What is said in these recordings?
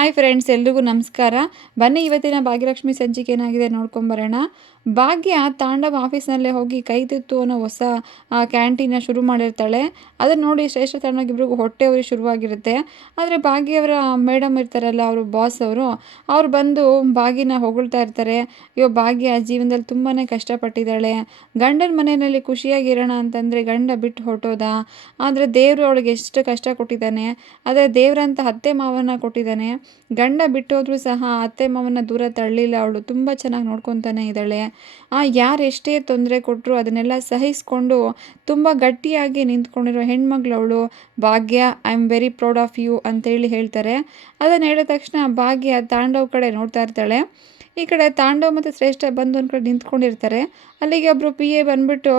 Hi friends, ಎಲ್ರಿಗೂ ನಮಸ್ಕಾರ. ಬನ್ನಿ ಇವತ್ತಿನ ಭಾಗ್ಯಲಕ್ಷ್ಮಿ ಸಂಚಿಕೆ ಏನಾಗಿದೆ ನೋಡ್ಕೊಂಬರೋಣ. ಭಾಗ್ಯ ತಾಂಡವ್ ಆಫೀಸ್ನಲ್ಲೇ ಹೋಗಿ ಕೈ ತುತ್ತು ಅನ್ನೋ ಹೊಸ ಕ್ಯಾಂಟೀನ ಶುರು ಮಾಡಿರ್ತಾಳೆ. ಅದನ್ನು ನೋಡಿ ಶ್ರೇಷ್ಠ ತಾಂಡವ್ಗಿಬ್ರಿಗೂ ಹೊಟ್ಟೆ ಉರಿ ಶುರುವಾಗಿರುತ್ತೆ. ಆದರೆ ಭಾಗ್ಯವರ ಮೇಡಮ್ ಇರ್ತಾರಲ್ಲ, ಅವರು ಬಾಸ್ ಅವ್ರು ಬಂದು ಭಾಗ್ಯನ ಹೊಗಳ್ತಾ ಇರ್ತಾರೆ. ಭಾಗ್ಯ ಜೀವನದಲ್ಲಿ ತುಂಬಾ ಕಷ್ಟಪಟ್ಟಿದ್ದಾಳೆ. ಗಂಡನ ಮನೆಯಲ್ಲಿ ಖುಷಿಯಾಗಿರೋಣ ಅಂತಂದರೆ ಗಂಡ ಬಿಟ್ಟು ಹೊರಟೋದ. ಆದರೆ ದೇವರು ಅವಳಿಗೆ ಎಷ್ಟು ಕಷ್ಟ ಕೊಟ್ಟಿದ್ದಾನೆ. ಆದರೆ ದೇವರಂತ ಅತ್ತೆ ಮಾವನ ಕೊಟ್ಟಿದ್ದಾನೆ. ಗಂಡ ಬಿಟ್ಟೋದ್ರೂ ಸಹ ಅತ್ತೆ ಮಾವನ ದೂರ ತಳ್ಳಿಲ್ಲ. ಅವಳು ತುಂಬ ಚೆನ್ನಾಗಿ ನೋಡ್ಕೊತಾನೆ ಇದ್ದಾಳೆ. ಯಾರು ಎಷ್ಟೇ ತೊಂದರೆ ಕೊಟ್ಟರು ಅದನ್ನೆಲ್ಲ ಸಹಿಸ್ಕೊಂಡು ತುಂಬ ಗಟ್ಟಿಯಾಗಿ ನಿಂತ್ಕೊಂಡಿರೋ ಹೆಣ್ಮಗಳು ಅವಳು Bhagya. I am very proud of you ಅಂತೇಳಿ ಹೇಳ್ತಾರೆ. ಅದನ್ನು ಹೇಳಿದ ತಕ್ಷಣ ಭಾಗ್ಯ ತಾಂಡವ್ ಕಡೆ ನೋಡ್ತಾ ಇರ್ತಾಳೆ. ಈ ಕಡೆ ತಾಂಡವ್ ಮತ್ತು ಶ್ರೇಷ್ಠ ಬಂದು ಒಂದು ಕಡೆ ನಿಂತ್ಕೊಂಡಿರ್ತಾರೆ. ಅಲ್ಲಿಗೆ ಒಬ್ಬರು ಪಿ ಎ ಬಂದುಬಿಟ್ಟು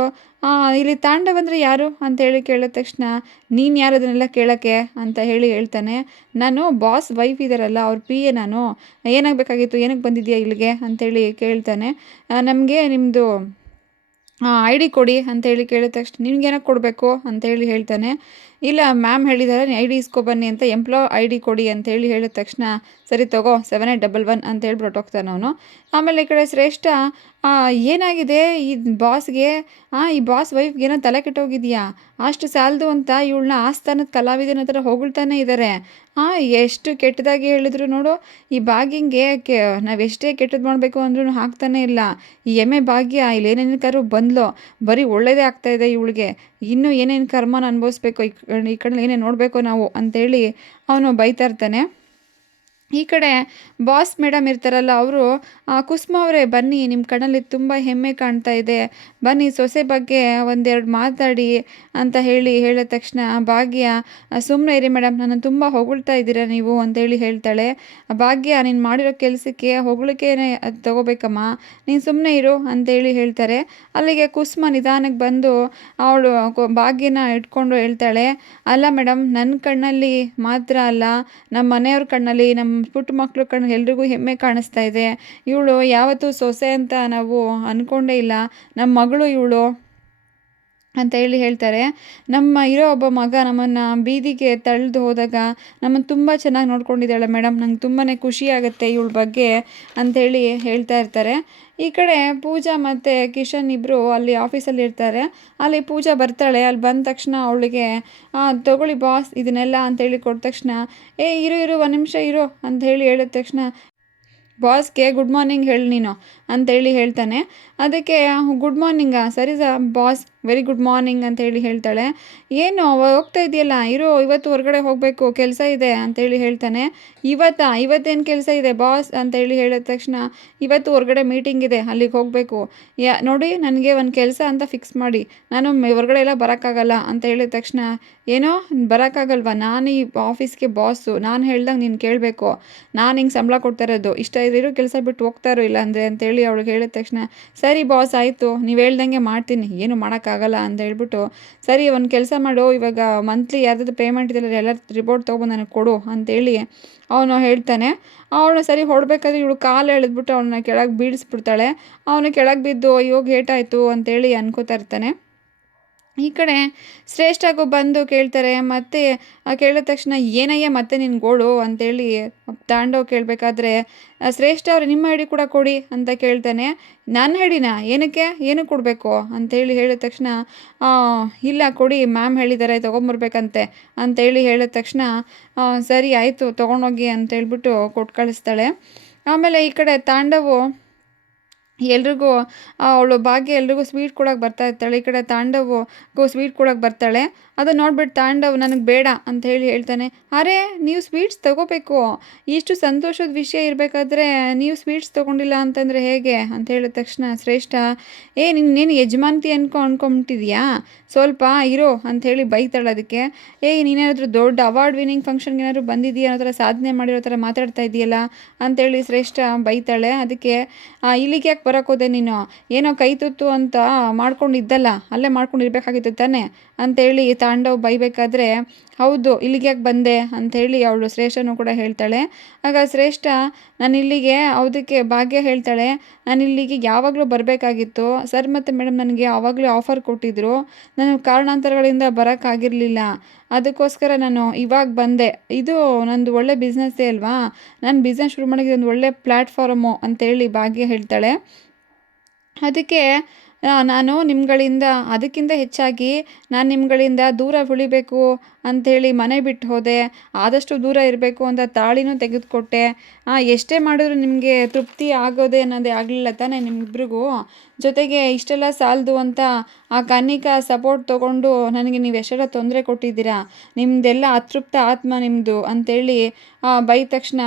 ಇಲ್ಲಿ ತಾಂಡವ್ ಅಂದರೆ ಯಾರು ಅಂತೇಳಿ ಕೇಳಿದ ತಕ್ಷಣ, ನೀನು ಯಾರು ಅದನ್ನೆಲ್ಲ ಕೇಳೋಕ್ಕೆ ಅಂತ ಹೇಳ್ತಾನೆ. ನಾನು ಬಾಸ್ ವೈಫ್ ಇದ್ದಾರಲ್ಲ ಅವ್ರ ಪಿ ಎ, ನಾನು ಏನಾಗಬೇಕಾಗಿತ್ತು, ಏನಕ್ಕೆ ಬಂದಿದೆಯಾ ಇಲ್ಲಿಗೆ ಅಂತೇಳಿ ಕೇಳ್ತಾನೆ. ನಮಗೆ ನಿಮ್ಮದು ಐ ಡಿ ಕೊಡಿ ಅಂತೇಳಿ ಕೇಳಿದ ತಕ್ಷಣ, ನಿಮ್ಗೇನಕ್ಕೆ ಕೊಡಬೇಕು ಅಂತೇಳಿ ಹೇಳ್ತಾನೆ. ಇಲ್ಲ ಮ್ಯಾಮ್ ಹೇಳಿದ್ದಾರೆ ಐ ಡಿ ಇಸ್ಕೊಬನ್ನಿ ಅಂತ, ಐ ಡಿ ಕೊಡಿ ಅಂತೇಳಿ ಹೇಳಿದ ತಕ್ಷಣ, ಸರಿ ತಗೋ 7811 ಅಂತ ಹೇಳ್ಬಿಟ್ಟು ಹೊಟ್ಟೋಗ್ತಾನೆ ಅವನು. ಆಮೇಲೆ ಈ ಕಡೆ ಶ್ರೇಷ್ಠ, ಏನಾಗಿದೆ ಈ ಬಾಸ್ಗೆ, ಈ ಬಾಸ್ ವೈಫ್ಗೆ ಏನೋ ತಲೆ ಕೆಟ್ಟೋಗಿದೆಯಾ, ಅಷ್ಟು ಸಾಲದು ಅಂತ ಇವಳನ್ನ ಆಸ್ಥಾನದ ಕಲಾವಿದನ ಥರ ಹೊಗಳ್ತಾನೆ ಇದ್ದಾರೆ. ಎಷ್ಟು ಕೆಟ್ಟದಾಗಿ ಹೇಳಿದ್ರು ನೋಡು, ಈ ಭಾಗ್ಯಂಗೆ ನಾವು ಎಷ್ಟೇ ಕೆಟ್ಟದ್ದು ಮಾಡಬೇಕು ಅಂದ್ರೂ ಹಾಕ್ತಾನೆ ಇಲ್ಲ. ಈ ಎಮ್ಮೆ ಭಾಗ್ಯ ಇಲ್ಲಿ ಏನೇನು ಕರು ಬಂದ್ಲೋ, ಬರೀ ಒಳ್ಳೇದೇ ಆಗ್ತಾಯಿದೆ ಇವಳಿಗೆ, ಇನ್ನೂ ಏನೇನು ಕರ್ಮನ ಅನುಭವಿಸ್ಬೇಕು, ಈ ಕಡೆ ಏನೇನು ನೋಡಬೇಕು ನಾವು ಅಂತೇಳಿ ಅವನು ಬೈತಾ ಇರ್ತಾನೆ. ಈ ಕಡೆ ಬಾಸ್ ಮೇಡಮ್ ಇರ್ತಾರಲ್ಲ, ಅವರು ಕುಸುಮ ಅವರೇ ಬನ್ನಿ, ನಿಮ್ಮ ಕಣ್ಣಲ್ಲಿ ತುಂಬ ಹೆಮ್ಮೆ ಕಾಣ್ತಾ ಇದೆ, ಬನ್ನಿ ಸೊಸೆ ಬಗ್ಗೆ ಒಂದೆರಡು ಮಾತಾಡಿ ಅಂತ ಹೇಳಿದ ತಕ್ಷಣ ಭಾಗ್ಯ, ಸುಮ್ಮನೆ ಇರಿ ಮೇಡಮ್, ನನ್ನ ತುಂಬ ಹೊಗಳ್ತಾ ಇದ್ದೀರಾ ನೀವು ಅಂತೇಳಿ ಹೇಳ್ತಾಳೆ. ಭಾಗ್ಯ, ನೀನು ಮಾಡಿರೋ ಕೆಲಸಕ್ಕೆ ಹೊಗಳಿಕೆನೇ ತಗೋಬೇಕಮ್ಮ, ನೀನು ಸುಮ್ಮನೆ ಇರು ಅಂತೇಳಿ ಹೇಳ್ತಾರೆ. ಅಲ್ಲಿಗೆ ಕುಸುಮ ನಿಧಾನಕ್ಕೆ ಬಂದು ಅವಳು ಭಾಗ್ಯನ ಇಟ್ಕೊಂಡು ಹೇಳ್ತಾಳೆ, ಅಲ್ಲ ಮೇಡಮ್, ನನ್ನ ಕಣ್ಣಲ್ಲಿ ಮಾತ್ರ ಅಲ್ಲ, ನಮ್ಮ ಮನೆಯವ್ರ ಕಣ್ಣಲ್ಲಿ, ನಮ್ಮ ಪುಟ್ಟ ಮಕ್ಕಳು ಕಣ್ಣಲ್ಲಿ ಎಲ್ರಿಗೂ ಹೆಮ್ಮೆ ಕಾಣಿಸ್ತಾ ಇದೆ. ಇವಳು ಯಾವತ್ತೂ ಸೊಸೆ ಅಂತ ನಾವು ಅಂದ್ಕೊಂಡೇ ಇಲ್ಲ, ನಮ್ಮ ಮಗಳು ಇವಳು ಅಂತ ಹೇಳ್ತಾರೆ. ನಮ್ಮ ಇರೋ ಒಬ್ಬ ಮಗ ನಮ್ಮನ್ನು ಬೀದಿಗೆ ತಳ್ದು ಹೋದಾಗ ನಮ್ಮನ್ನು ತುಂಬ ಚೆನ್ನಾಗಿ ನೋಡ್ಕೊಂಡಿದ್ದಾಳೆ ಮೇಡಮ್, ನಂಗೆ ತುಂಬಾ ಖುಷಿ ಆಗುತ್ತೆ ಇವಳ ಬಗ್ಗೆ ಅಂಥೇಳಿ ಹೇಳ್ತಾ ಇರ್ತಾರೆ. ಈ ಕಡೆ ಪೂಜಾ ಮತ್ತು ಕಿಶನ್ ಇಬ್ಬರು ಅಲ್ಲಿ ಆಫೀಸಲ್ಲಿ ಇರ್ತಾರೆ. ಅಲ್ಲಿ ಪೂಜಾ ಬರ್ತಾಳೆ. ಅಲ್ಲಿ ಬಂದ ತಕ್ಷಣ ಅವಳಿಗೆ, ತಗೊಳ್ಳಿ ಬಾಸ್ ಇದನ್ನೆಲ್ಲ ಅಂತೇಳಿ ಕೊಟ್ಟ ತಕ್ಷಣ, ಇರು ಒಂದು ನಿಮಿಷ ಇರು ಅಂತ ಹೇಳಿದ ತಕ್ಷಣ, ಬಾಸ್ಗೆ ಗುಡ್ ಮಾರ್ನಿಂಗ್ ಹೇಳಿ ನೀನು ಅಂತೇಳಿ ಹೇಳ್ತಾನೆ. ಅದಕ್ಕೆ ಗುಡ್ ಮಾರ್ನಿಂಗಾ, ಸರಿ ಬಾಸ್, ವೆರಿ ಗುಡ್ ಮಾರ್ನಿಂಗ್ ಅಂತೇಳಿ ಹೇಳ್ತಾಳೆ. ಏನು ಹೋಗ್ತಾ ಇದೆಯಲ್ಲ, ಇವತ್ತು ಹೊರಗಡೆ ಹೋಗಬೇಕು, ಕೆಲಸ ಇದೆ ಅಂತೇಳಿ ಹೇಳ್ತಾನೆ. ಇವತ್ತೇನು ಕೆಲಸ ಇದೆ ಬಾಸ್ ಅಂತೇಳಿ ಹೇಳಿದ ತಕ್ಷಣ, ಇವತ್ತು ಹೊರಗಡೆ ಮೀಟಿಂಗ್ ಇದೆ, ಅಲ್ಲಿಗೆ ಹೋಗಬೇಕು. ನೋಡಿ ನನಗೆ ಒಂದು ಕೆಲಸ ಅಂತ ಫಿಕ್ಸ್ ಮಾಡಿ, ನಾನು ಹೊರಗಡೆ ಎಲ್ಲ ಬರೋಕ್ಕಾಗಲ್ಲ ಅಂತ ಹೇಳಿದ ತಕ್ಷಣ, ಏನೋ ಬರೋಕ್ಕಾಗಲ್ವಾ, ನಾನು ಈ ಆಫೀಸ್ಗೆ ಬಾಸು, ನಾನು ಹೇಳ್ದಂಗೆ ನೀನು ಕೇಳಬೇಕು, ನಾನು ಹಿಂಗೆ ಸಂಬಳ ಕೊಡ್ತಾ ಇರೋದು, ಇಷ್ಟ ಇರೋ ಕೆಲಸ ಬಿಟ್ಟು ಹೋಗ್ತಾರೋ ಇಲ್ಲ ಅಂದರೆ ಅಂತೇಳಿ ಅವಳಿಗೆ ಹೇಳಿದ ತಕ್ಷಣ, ಸರಿ ಬಾಸ್ ಆಯಿತು, ನೀವು ಹೇಳ್ದಂಗೆ ಮಾಡ್ತೀನಿ, ಏನು ಮಾಡೋಕ್ಕಾಗಲ್ಲ ಅಂತ ಹೇಳ್ಬಿಟ್ಟು, ಸರಿ ಒಂದು ಕೆಲಸ ಮಾಡು, ಇವಾಗ ಮಂತ್ಲಿ ಯಾರ್ದಾದ್ರು ಪೇಮೆಂಟ್ ಇದೆಲ್ಲ ಎಲ್ಲ ರಿಪೋರ್ಟ್ ತೊಗೊಂಡು ನನಗೆ ಕೊಡು ಅಂತೇಳಿ ಅವನು ಹೇಳ್ತಾನೆ. ಅವನು ಸರಿ ಹೊರಡ್ಬೇಕಾದ್ರೆ ಇವಳು ಕಾಲು ಎಳೆದ್ಬಿಟ್ಟು ಅವನ್ನ ಕೆಳಗೆ ಬೀಳಿಸ್ಬಿಡ್ತಾಳೆ. ಅವನು ಕೆಳಗೆ ಬಿದ್ದು ಇವಾಗ ಏಟಾಯಿತು ಅಂತೇಳಿ ಅನ್ಕೋತಾ ಇರ್ತಾನೆ. ಈ ಕಡೆ ಶ್ರೇಷ್ಠಗೂ ಬಂದು ಕೇಳ್ತಾರೆ. ಮತ್ತೆ ಕೇಳಿದ ತಕ್ಷಣ, ಏನಯ್ಯ ಮತ್ತೆ ನಿನ್ನ ಗೋಳು ಅಂತೇಳಿ ತಾಂಡವ್ ಕೇಳಬೇಕಾದ್ರೆ, ಶ್ರೇಷ್ಠ ಅವ್ರು ನಿಮ್ಮ ಐ ಡಿ ಕೂಡ ಕೊಡಿ ಅಂತ ಕೇಳ್ತಾನೆ. ನನ್ನ ಐಡಿನ ಏನಕ್ಕೆ ಕೊಡಬೇಕು ಅಂತೇಳಿ ಹೇಳಿದ ತಕ್ಷಣ, ಇಲ್ಲ ಕೊಡಿ, ಮ್ಯಾಮ್ ಹೇಳಿದ್ದಾರೆ ತೊಗೊಂಬರ್ಬೇಕಂತೆ ಅಂತೇಳಿ ಹೇಳಿದ ತಕ್ಷಣ, ಸರಿ ಆಯಿತು ತೊಗೊಂಡೋಗಿ ಅಂತೇಳ್ಬಿಟ್ಟು ಕೊಟ್ಟು ಕಳಿಸ್ತಾಳೆ. ಆಮೇಲೆ ಈ ಕಡೆ ತಾಂಡವು ಎಲ್ರಿಗೂ, ಅವಳು ಭಾಗ್ಯ ಎಲ್ರಿಗೂ ಸ್ವೀಟ್ ಕೊಡೋಕೆ ಬರ್ತಾ ಇರ್ತಾಳೆ. ಈ ಕಡೆ ತಾಂಡವು ಸ್ವೀಟ್ ಕೊಡೋಕೆ ಬರ್ತಾಳೆ. ಅದು ನೋಡ್ಬಿಟ್ಟು ತಾಂಡವ್ ನನಗೆ ಬೇಡ ಅಂತ ಹೇಳ್ತಾನೆ. ಅರೆ, ನೀವು ಸ್ವೀಟ್ಸ್ ತೊಗೋಬೇಕು, ಇಷ್ಟು ಸಂತೋಷದ ವಿಷಯ ಇರಬೇಕಾದ್ರೆ ನೀವು ಸ್ವೀಟ್ಸ್ ತೊಗೊಂಡಿಲ್ಲ ಅಂತಂದರೆ ಹೇಗೆ ಅಂತ ಹೇಳಿದ ತಕ್ಷಣ ಶ್ರೇಷ್ಠ, ನೀನು ಯಜಮಾನ್ತಿ ಅನ್ಕೊಂಬಿಟ್ಟಿದ್ಯಾ, ಸ್ವಲ್ಪ ಇರೋ ಅಂಥೇಳಿ ಬೈತಾಳೆ. ಅದಕ್ಕೆ, ನೀನೇನಾದರೂ ದೊಡ್ಡ ಅವಾರ್ಡ್ ವಿನ್ನಿಂಗ್ ಫಂಕ್ಷನ್ಗೆ ಏನಾದರೂ ಬಂದಿದೆಯಾ ಅನ್ನೋ ಥರ, ಸಾಧನೆ ಮಾಡಿರೋ ಥರ ಮಾತಾಡ್ತಾ ಇದೆಯಲ್ಲ ಅಂತೇಳಿ ಶ್ರೇಷ್ಠ ಬೈತಾಳೆ. ಅದಕ್ಕೆ, ಇಲ್ಲಿಗೆ ಯಾಕೆ ಬರೋಕ್ಕೋದೆ ನೀನು? ಏನೋ ಕೈ ತುತ್ತು ಅಂತ ಮಾಡ್ಕೊಂಡಿದ್ದಲ್ಲ, ಅಲ್ಲೇ ಮಾಡ್ಕೊಂಡಿರ್ಬೇಕಾಗಿತ್ತು ತಾನೆ ಅಂತೇಳಿ ತಾಂಡವ್ ಬೈಬೇಕಾದ್ರೆ, ಹೌದು ಇಲ್ಲಿಗೆ ಯಾಕೆ ಬಂದೆ ಅಂಥೇಳಿ ಅವಳು ಶ್ರೇಷ್ಠನೂ ಕೂಡ ಹೇಳ್ತಾಳೆ. ಆಗ ಶ್ರೇಷ್ಠ, ನಾನು ಇಲ್ಲಿಗೆ ಅದಕ್ಕೆ ಭಾಗ್ಯ ಹೇಳ್ತಾಳೆ, ನಾನು ಇಲ್ಲಿಗೆ ಯಾವಾಗಲೂ ಬರಬೇಕಾಗಿತ್ತು, ಸರ್ ಮತ್ತು ಮೇಡಮ್ ನನಗೆ ಆವಾಗಲೇ ಆಫರ್ ಕೊಟ್ಟಿದ್ದರು, ನಾನು ಕಾರಣಾಂತರಗಳಿಂದ ಬರೋಕ್ಕಾಗಿರಲಿಲ್ಲ, ಅದಕ್ಕೋಸ್ಕರ ನಾನು ಇವಾಗ ಬಂದೆ. ಇದು ನಂದು ಒಳ್ಳೆ ಬಿಸ್ನೆಸ್ಸೇ ಅಲ್ವಾ, ನಾನು ಬಿಸ್ನೆಸ್ ಶುರು ಮಾಡೋಕ್ಕೆ ಒಂದು ಒಳ್ಳೆ ಪ್ಲ್ಯಾಟ್ಫಾರ್ಮು ಅಂತೇಳಿ ಭಾಗ್ಯ ಹೇಳ್ತಾಳೆ. ಅದಕ್ಕೆ ನಾನು ನಿಮ್ಗಳಿಂದ ಅದಕ್ಕಿಂತ ಹೆಚ್ಚಾಗಿ ನಾನು ನಿಮ್ಗಳಿಂದ ದೂರ ಉಳಿಬೇಕು ಅಂಥೇಳಿ ಮನೆ ಬಿಟ್ಟು ಹೋದೆ, ಆದಷ್ಟು ದೂರ ಇರಬೇಕು ಅಂತ ತಾಳಿನೂ ತೆಗೆದುಕೊಟ್ಟೆ. ಎಷ್ಟೇ ಮಾಡಿದ್ರು ನಿಮಗೆ ತೃಪ್ತಿ ಆಗೋದೇ ಅನ್ನೋದೇ ಆಗಲಿಲ್ಲ ತಾನೇ ನಿಮ್ಮಿಬ್ರಿಗೂ. ಜೊತೆಗೆ ಇಷ್ಟೆಲ್ಲ ಸಾಲದು ಅಂತ ಆ ಕನ್ನಿಕಾ ಸಪೋರ್ಟ್ ತೊಗೊಂಡು ನನಗೆ ನೀವು ಎಷ್ಟೆಲ್ಲ ತೊಂದರೆ ಕೊಟ್ಟಿದ್ದೀರಾ, ನಿಮ್ಮದೆಲ್ಲ ಅತೃಪ್ತ ಆತ್ಮ ನಿಮ್ಮದು ಅಂತೇಳಿ ಬೈದ ತಕ್ಷಣ,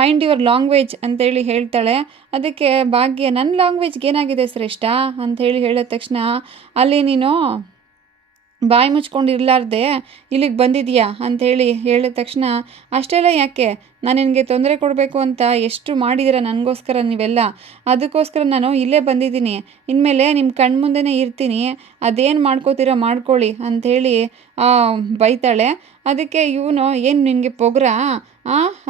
ಮೈಂಡ್ ಯುವರ್ ಲ್ಯಾಂಗ್ವೇಜ್ ಅಂತೇಳಿ ಹೇಳ್ತಾಳೆ. ಅದಕ್ಕೆ ಭಾಗ್ಯ, ನನ್ನ ಲ್ಯಾಂಗ್ವೇಜ್ಗೆ ಏನಾಗಿದೆ ಶ್ರೇಷ್ಠ ಅಂಥೇಳಿ ಹೇಳಿದ ತಕ್ಷಣ, ಅಲ್ಲಿ ನೀನು ಬಾಯಿ ಮುಚ್ಕೊಂಡಿರಲಾರ್ದೆ ಇಲ್ಲಿಗೆ ಬಂದಿದೆಯಾ ಅಂಥೇಳಿ ಹೇಳಿದ ತಕ್ಷಣ, ಅಷ್ಟೆಲ್ಲ ಯಾಕೆ, ನಾನು ನಿನಗೆ ತೊಂದರೆ ಕೊಡಬೇಕು ಅಂತ ಎಷ್ಟು ಮಾಡಿದ್ದೀರ ನನಗೋಸ್ಕರ ನೀವೆಲ್ಲ, ಅದಕ್ಕೋಸ್ಕರ ನಾನು ಇಲ್ಲೇ ಬಂದಿದ್ದೀನಿ, ಇನ್ಮೇಲೆ ನಿಮ್ಮ ಕಣ್ಮುಂದೆನೇ ಇರ್ತೀನಿ, ಅದೇನು ಮಾಡ್ಕೋತೀರೋ ಮಾಡ್ಕೊಳ್ಳಿ ಅಂಥೇಳಿ ಬೈತಾಳೆ. ಅದಕ್ಕೆ ಇವನು, ಏನು ನಿನಗೆ ಪೊಗರ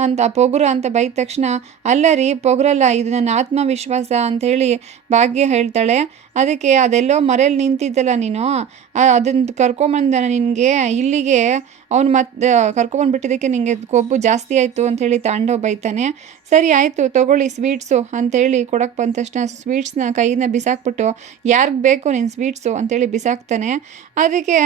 ಅಂತ ಪೊಗರ ಅಂತ ಬೈದ ತಕ್ಷಣ, ಅಲ್ಲ ರೀ ಪೊಗರಲ್ಲ, ಇದು ನನ್ನ ಆತ್ಮವಿಶ್ವಾಸ ಅಂಥೇಳಿ ಭಾಗ್ಯ ಹೇಳ್ತಾಳೆ. ಅದಕ್ಕೆ ಅದೆಲ್ಲೋ ಮರೇಲಿ ನಿಂತಿದ್ದಲ್ಲ ನೀನು, ಅದನ್ನು ಕರ್ಕೊಂಬಂದ ನಿನಗೆ ಇಲ್ಲಿಗೆ ಅವ್ನು ಮತ್ತೆ ಕರ್ಕೊಬಂದ್ಬಿಟ್ಟಿದ್ದಕ್ಕೆ ನಿನಗೆ ಕೊಬ್ಬು ಜಾಸ್ತಿ ಆಯಿತು ಅಂಥೇಳಿ ತಾಂಡವ್ ಬೈತಾನೆ. ಸರಿ ಆಯಿತು ತೊಗೊಳ್ಳಿ ಸ್ವೀಟ್ಸು ಅಂಥೇಳಿ ಕೊಡೋಕ್ಕೆ ಬಂದ ತಕ್ಷಣ ಸ್ವೀಟ್ಸ್ನ ಕೈಯಿಂದ ಬಿಸಾಕ್ಬಿಟ್ಟು, ಯಾರಿಗೆ ಬೇಕು ನಿನ್ನ ಸ್ವೀಟ್ಸು ಅಂಥೇಳಿ ಬಿಸಾಕ್ತಾನೆ. ಅದಕ್ಕೆ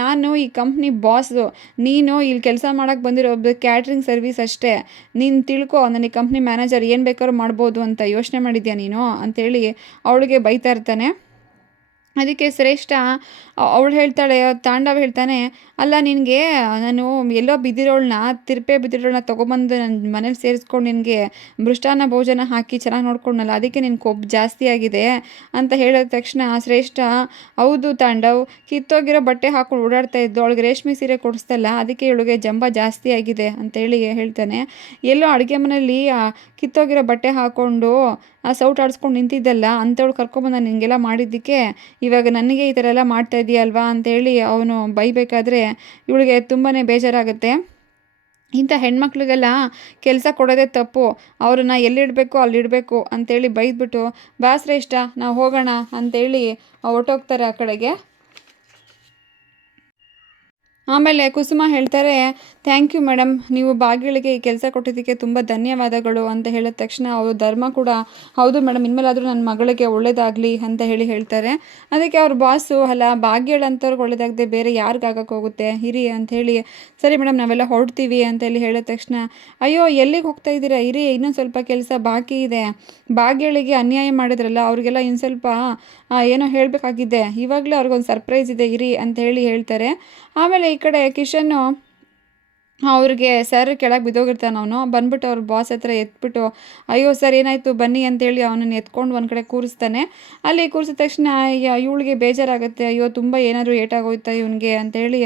ನಾನು ಈ ಕಂಪ್ನಿ ಬಾಸು, ನೀನು ಇಲ್ಲಿ ಕೆಲಸ ಮಾಡೋಕ್ಕೆ ಬಂದಿರೋ ಕ್ಯಾಟ್ರಿಂಗ್ ಸರ್ವಿಸ್ ಅಷ್ಟೇ, ನೀನು ತಿಳ್ಕೊ, ನನಗೆ ಕಂಪ್ನಿ ಮ್ಯಾನೇಜರ್ ಏನು ಬೇಕಾದ್ರೂ ಮಾಡ್ಬೋದು ಅಂತ ಯೋಚನೆ ಮಾಡಿದ್ಯಾ ನೀನು ಅಂಥೇಳಿ ಅವಳಿಗೆ ಬೈತಾ ಇರ್ತಾನೆ. ಅದಕ್ಕೆ ಶ್ರೇಷ್ಠ ಅವಳು ಹೇಳ್ತಾಳೆ, ತಾಂಡವ್ ಹೇಳ್ತಾನೆ, ಅಲ್ಲ ನಿನಗೆ ನಾನು ಎಲ್ಲೋ ಬಿದ್ದಿರೋಳನ್ನ, ತಿರ್ಪೆ ಬಿದ್ದಿರೋಳನ್ನ ತೊಗೊಬಂದು ನನ್ನ ಮನೇಲಿ ಸೇರಿಸ್ಕೊಂಡು ನಿನಗೆ ಮೃಷ್ಟಾನ್ನ ಭೋಜನ ಹಾಕಿ ಚೆನ್ನಾಗಿ ನೋಡ್ಕೊಂಡಲ್ಲ, ಅದಕ್ಕೆ ನಿನ್ನ ಕೊಬ್ಬು ಜಾಸ್ತಿ ಆಗಿದೆ ಅಂತ ಹೇಳಿದ ತಕ್ಷಣ ಶ್ರೇಷ್ಠ, ಹೌದು ತಾಂಡವ್, ಕಿತ್ತೋಗಿರೋ ಬಟ್ಟೆ ಹಾಕೊಂಡು ಓಡಾಡ್ತಾ ಇದ್ದು, ಅವಳಿಗೆ ರೇಷ್ಮೆ ಸೀರೆ ಕೊಡಿಸ್ತಲ್ಲ, ಅದಕ್ಕೆ ಇವಳಿಗೆ ಜಂಬ ಜಾಸ್ತಿ ಆಗಿದೆ ಅಂತೇಳಿ ಹೇಳ್ತಾನೆ. ಎಲ್ಲೋ ಅಡುಗೆ ಮನೆಯಲ್ಲಿ ಕಿತ್ತೋಗಿರೋ ಬಟ್ಟೆ ಹಾಕ್ಕೊಂಡು ಸೌಟ್ ಆಡಿಸ್ಕೊಂಡು ನಿಂತಿದ್ದಲ್ಲ ಅಂಥವಳು ಕರ್ಕೊಂಬಂದು ನಿನಗೆಲ್ಲ ಮಾಡಿದ್ದಕ್ಕೆ ಇವಾಗ ನನಗೆ ಈ ಥರ ಎಲ್ಲ ಮಾಡ್ತಾ ಇದೆಯಲ್ವಾ ಅಂತೇಳಿ ಅವನು ಬೈಬೇಕಾದ್ರೆ ಇವಳಿಗೆ ತುಂಬಾ ಬೇಜಾರಾಗುತ್ತೆ. ಇಂಥ ಹೆಣ್ಮಕ್ಳಿಗೆಲ್ಲ ಕೆಲಸ ಕೊಡೋದೇ ತಪ್ಪು, ಅವ್ರನ್ನ ಎಲ್ಲಿಡಬೇಕು ಅಲ್ಲಿಡಬೇಕು ಅಂತೇಳಿ ಬೈದ್ಬಿಟ್ಟು, ಬಾ ಶ್ರೇಷ್ಠ ನಾವು ಹೋಗೋಣ ಅಂತೇಳಿ ಹೊರ್ಟೋಗ್ತಾರೆ ಆ ಕಡೆಗೆ. ಆಮೇಲೆ ಕುಸುಮ ಹೇಳ್ತಾರೆ, ಥ್ಯಾಂಕ್ ಯು ಮೇಡಮ್, ನೀವು ಭಾಗ್ಯಳಿಗೆ ಈ ಕೆಲಸ ಕೊಟ್ಟಿದ್ದಕ್ಕೆ ತುಂಬ ಧನ್ಯವಾದಗಳು ಅಂತ ಹೇಳಿದ ತಕ್ಷಣ ಅವರು ಧರ್ಮ ಕೂಡ, ಹೌದು ಮೇಡಮ್ ಇನ್ಮೇಲಾದರೂ ನನ್ನ ಮಗಳಿಗೆ ಒಳ್ಳೇದಾಗಲಿ ಅಂತ ಹೇಳ್ತಾರೆ. ಅದಕ್ಕೆ ಅವ್ರ ಬಾಸು, ಅಲ್ಲ ಭಾಗ್ಯಳಂಥವ್ರಿಗೆ ಒಳ್ಳೇದಾಗದೆ ಬೇರೆ ಯಾರಿಗಾಗಕ್ಕೆ ಹೋಗುತ್ತೆ, ಇರಿ ಅಂಥೇಳಿ, ಸರಿ ಮೇಡಮ್ ನಾವೆಲ್ಲ ಹೊರಡ್ತೀವಿ ಅಂತೇಳಿ ಹೇಳಿದ ತಕ್ಷಣ, ಅಯ್ಯೋ ಎಲ್ಲಿಗೆ ಹೋಗ್ತಾ ಇದ್ದೀರಾ, ಇರಿ ಇನ್ನೊಂದು ಸ್ವಲ್ಪ ಕೆಲಸ ಬಾಕಿ ಇದೆ, ಭಾಗ್ಯಳಿಗೆ ಅನ್ಯಾಯ ಮಾಡಿದ್ರಲ್ಲ ಅವ್ರಿಗೆಲ್ಲ ಇನ್ನು ಸ್ವಲ್ಪ ಏನೋ ಹೇಳಬೇಕಾಗಿದೆ, ಇವಾಗಲೇ ಅವ್ರಿಗೊಂದು ಸರ್ಪ್ರೈಸ್ ಇದೆ ಇರಿ ಅಂತ ಹೇಳ್ತಾರೆ. ಆಮೇಲೆ ಈ ಕಡೆ ಕಿಶನ್ನು ಅವ್ರಿಗೆ ಸರ್ ಕೆಳಗೆ ಬಿದ್ದೋಗಿರ್ತಾನೆ, ಅವನು ಬಂದ್ಬಿಟ್ಟು ಅವ್ರ ಬಾಸ್ ಹತ್ರ ಎತ್ಬಿಟ್ಟು, ಅಯ್ಯೋ ಸರ್ ಏನಾಯಿತು ಬನ್ನಿ ಅಂತೇಳಿ ಅವನನ್ನು ಎತ್ಕೊಂಡು ಒಂದು ಕಡೆ ಕೂರಿಸ್ತಾನೆ. ಅಲ್ಲಿ ಕೂರಿಸಿದ ತಕ್ಷಣ ಇವಳಿಗೆ ಬೇಜಾರಾಗುತ್ತೆ, ಅಯ್ಯೋ ತುಂಬ ಏನಾದರೂ ಏಟಾಗೋಯ್ತಾ ಇವನಿಗೆ ಅಂತೇಳಿ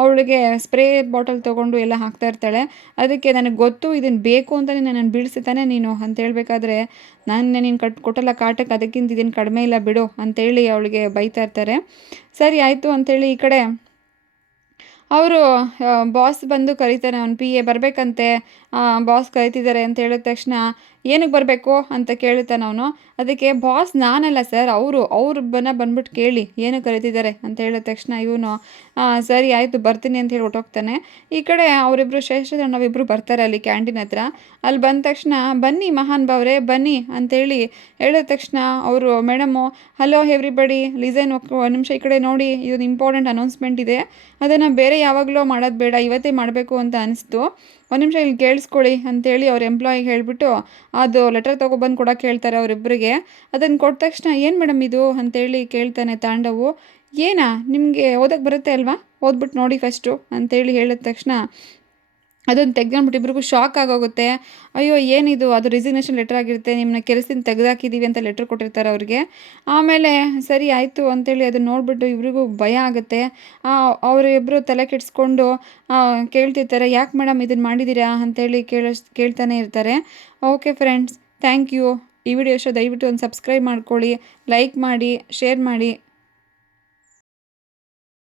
ಅವಳಿಗೆ ಸ್ಪ್ರೇ ಬಾಟಲ್ ತೊಗೊಂಡು ಎಲ್ಲ ಹಾಕ್ತಾ ಇರ್ತಾಳೆ. ಅದಕ್ಕೆ ನನಗೆ ಗೊತ್ತು ಇದನ್ನು ಬೇಕು ಅಂತಲೇ ನನ್ನನ್ನು ಬೀಳಿಸ್ತಾನೆ ನೀನು ಅಂತ ಹೇಳ್ಬೇಕಾದ್ರೆ, ನೀನು ಕೊಟ್ಟಲ್ಲ ಕಾಟಕ್ಕೆ, ಅದಕ್ಕಿಂತ ಇದೇನು ಕಡಿಮೆ ಇಲ್ಲ ಬಿಡು ಅಂತೇಳಿ ಅವಳಿಗೆ ಬೈತಾ ಇರ್ತಾರೆ. ಸರಿ ಆಯಿತು ಅಂಥೇಳಿ ಈ ಕಡೆ ಅವರು ಬಾಸ್ ಬಂದು ಕರೀತಾನೆ, ಅವ್ನು ಪಿ ಎ ಬರಬೇಕಂತೆ, ಬಾಸ್ ಕರೀತಿದ್ದಾರೆ ಅಂತ ಹೇಳಿದ ತಕ್ಷಣ, ಏನಕ್ಕೆ ಬರಬೇಕು ಅಂತ ಕೇಳ್ತಾನೆ ಅವನು. ಅದಕ್ಕೆ ಬಾಸ್ ನಾನಲ್ಲ ಸರ್, ಅವ್ರು ಬಂದ್ಬಿಟ್ಟು ಕೇಳಿ ಏನು ಕರೀತಿದ್ದಾರೆ ಅಂತ ಹೇಳಿದ ತಕ್ಷಣ ಇವನು, ಸರಿ ಆಯಿತು ಬರ್ತೀನಿ ಅಂತ ಹೇಳಿ ಹೊರಟೋಗ್ತಾನೆ. ಈ ಕಡೆ ಅವರಿಬ್ಬರು ಶ್ರೇಷ್ಠ ನಾವಿಬ್ಬರು ಬರ್ತಾರೆ ಅಲ್ಲಿ ಕ್ಯಾಂಟೀನ್ ಹತ್ರ. ಅಲ್ಲಿ ಬಂದ ತಕ್ಷಣ, ಬನ್ನಿ ಮಹಾನ್ ಭಾವ್ರೆ ಬನ್ನಿ ಅಂತೇಳಿ ಹೇಳಿದ ತಕ್ಷಣ ಅವರು, ಮೇಡಮು ಹಲೋ ಎವ್ರಿಬಡಿ ಲಿಸನ್, ಒಂದು ನಿಮಿಷ ಈ ಕಡೆ ನೋಡಿ, ಇದೊಂದು ಇಂಪಾರ್ಟೆಂಟ್ ಅನೌನ್ಸ್ಮೆಂಟ್ ಇದೆ, ಅದನ್ನು ಬೇರೆ ಯಾವಾಗಲೂ ಮಾಡೋದು ಬೇಡ, ಇವತ್ತೇ ಮಾಡಬೇಕು ಅಂತ ಅನಿಸ್ತು, ಒಂದು ನಿಮಿಷ ಇಲ್ಲಿ ಕೇಳಿಸ್ಕೊಳ್ಳಿ ಅಂತೇಳಿ ಅವ್ರ ಎಂಪ್ಲಾಯಿಗೆ ಹೇಳಿಬಿಟ್ಟು ಅದು ಲೆಟರ್ ತೊಗೊಬಂದು ಕೊಡೋಕ್ಕೆ ಹೇಳ್ತಾರೆ ಅವರಿಬ್ಬರಿಗೆ. ಅದನ್ನು ಕೊಟ್ಟ ತಕ್ಷಣ, ಏನು ಮೇಡಮ್ ಇದು ಅಂತೇಳಿ ಕೇಳ್ತಾನೆ ತಾಂಡವು. ಏನಾ ನಿಮಗೆ ಓದೋಕ್ಕೆ ಬರುತ್ತೆ ಅಲ್ವಾ, ಓದ್ಬಿಟ್ಟು ನೋಡಿ ಫಸ್ಟು ಅಂತೇಳಿ ಹೇಳಿದ ತಕ್ಷಣ ಅದನ್ನು ತೆಗ್ದುಬಿಟ್ಟು ಇಬ್ರಿಗೂ ಶಾಕ್ ಆಗೋಗುತ್ತೆ. ಅಯ್ಯೋ ಏನಿದು, ಅದು ರಿಸಿಗ್ನೇಷನ್ ಲೆಟರ್ ಆಗಿರುತ್ತೆ, ನಿಮ್ಮನ್ನ ಕೆಲಸದಿಂದ ತೆಗೆದಾಕಿದ್ದೀವಿ ಅಂತ ಲೆಟ್ರ್ ಕೊಟ್ಟಿರ್ತಾರೆ ಅವ್ರಿಗೆ. ಆಮೇಲೆ ಸರಿ ಆಯಿತು ಅಂತೇಳಿ ಅದನ್ನು ನೋಡಿಬಿಟ್ಟು ಇಬ್ರಿಗೂ ಭಯ ಆಗುತ್ತೆ. ಅವರಿಬ್ಬರು ತಲೆ ಕೆಡಿಸ್ಕೊಂಡು ಕೇಳ್ತಿರ್ತಾರೆ, ಯಾಕೆ ಮೇಡಮ್ ಇದನ್ನು ಮಾಡಿದ್ದೀರಾ ಅಂತೇಳಿ ಕೇಳ್ತಾನೆ ಇರ್ತಾರೆ. Okay friends, thank you. ಈ ವಿಡಿಯೋ ಇಷ್ಟ ದಯವಿಟ್ಟು ಒಂದು ಸಬ್ಸ್ಕ್ರೈಬ್ ಮಾಡ್ಕೊಳ್ಳಿ, ಲೈಕ್ ಮಾಡಿ, ಶೇರ್ ಮಾಡಿ.